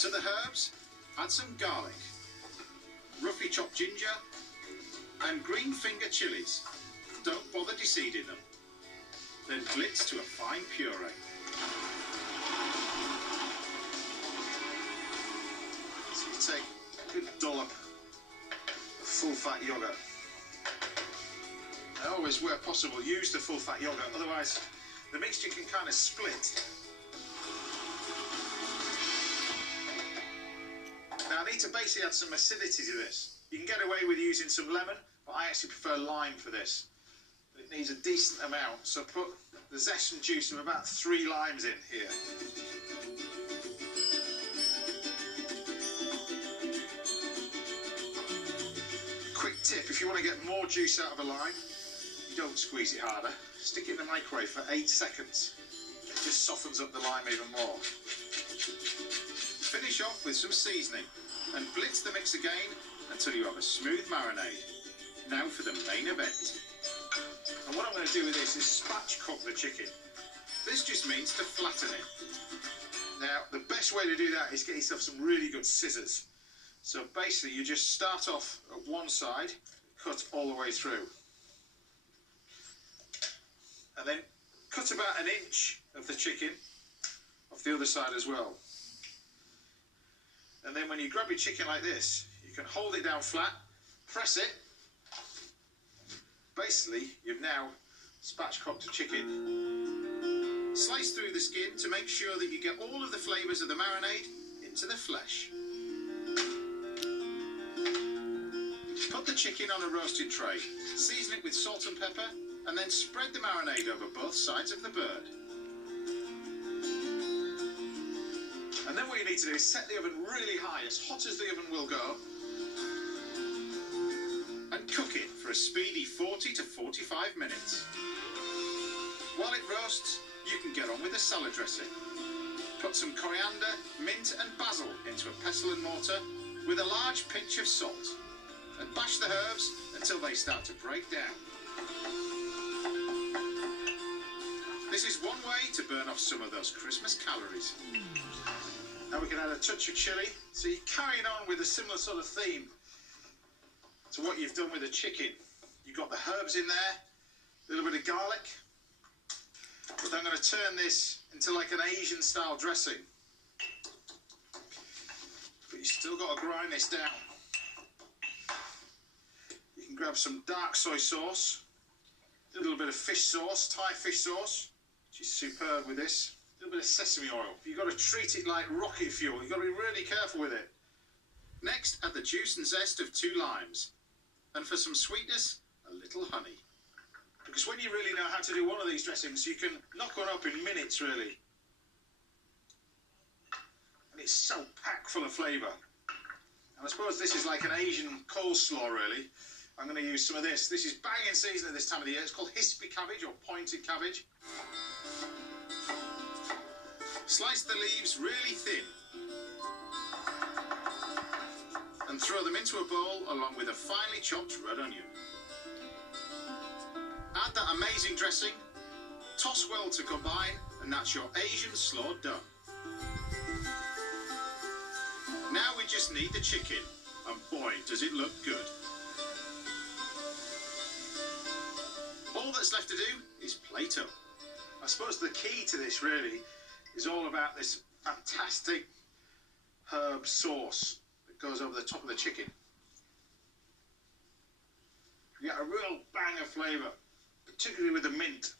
To the herbs, add some garlic, roughly chopped ginger, and green finger chilies. Don't bother deseeding them. Then blitz to a fine puree. So you take a good dollop of full-fat yogurt. And always, where possible, use the full-fat yogurt, otherwise the mixture can kind of split. Now I need to basically add some acidity to this. You can get away with using some lemon, but I actually prefer lime for this. It needs a decent amount, so put the zest and juice of about 3 limes in here. Quick tip, if you want to get more juice out of a lime, you don't squeeze it harder. Stick it in the microwave for 8 seconds. It just softens up the lime even more. Finish off with some seasoning and blitz the mix again until you have a smooth marinade. Now for the main event. And what I'm going to do with this is spatch cook the chicken. This just means to flatten it. Now, the best way to do that is get yourself some really good scissors. So basically, you just start off at one side, cut all the way through. And then cut about 1 inch of the chicken off the other side as well. And then when you grab your chicken like this, you can hold it down flat, press it. Basically, you've now spatchcocked a chicken. Slice through the skin to make sure that you get all of the flavours of the marinade into the flesh. Put the chicken on a roasting tray, season it with salt and pepper, and then spread the marinade over both sides of the bird. And then what you need to do is set the oven really high, as hot as the oven will go, and cook it for a speedy 40 to 45 minutes. While it roasts, you can get on with the salad dressing. Put some coriander, mint and basil into a pestle and mortar with a large pinch of salt, and bash the herbs until they start to break down. This is one way to burn off some of those Christmas calories. Now we can add a touch of chilli, so you're carrying on with a similar sort of theme to what you've done with the chicken. You've got the herbs in there, a little bit of garlic, but I'm going to turn this into like an Asian style dressing. But you still got to grind this down. You can grab some dark soy sauce, a little bit of fish sauce, Thai fish sauce, which is superb with this. A little bit of sesame oil. You've got to treat it like rocket fuel. You've got to be really careful with it. Next, add the juice and zest of 2 limes. And for some sweetness, a little honey. Because when you really know how to do one of these dressings, you can knock one up in minutes, really. And it's so packed full of flavour. And I suppose this is like an Asian coleslaw, really. I'm going to use some of this. This is banging season at this time of the year. It's called hispy cabbage or pointed cabbage. Slice the leaves really thin and throw them into a bowl along with a finely chopped red onion. Add that amazing dressing, toss well to combine, and that's your Asian slaw done. Now we just need the chicken, and boy does it look good. All that's left to do is plate up. I suppose the key to this really is all about this fantastic herb sauce that goes over the top of the chicken. You get a real bang of flavour, particularly with the mint.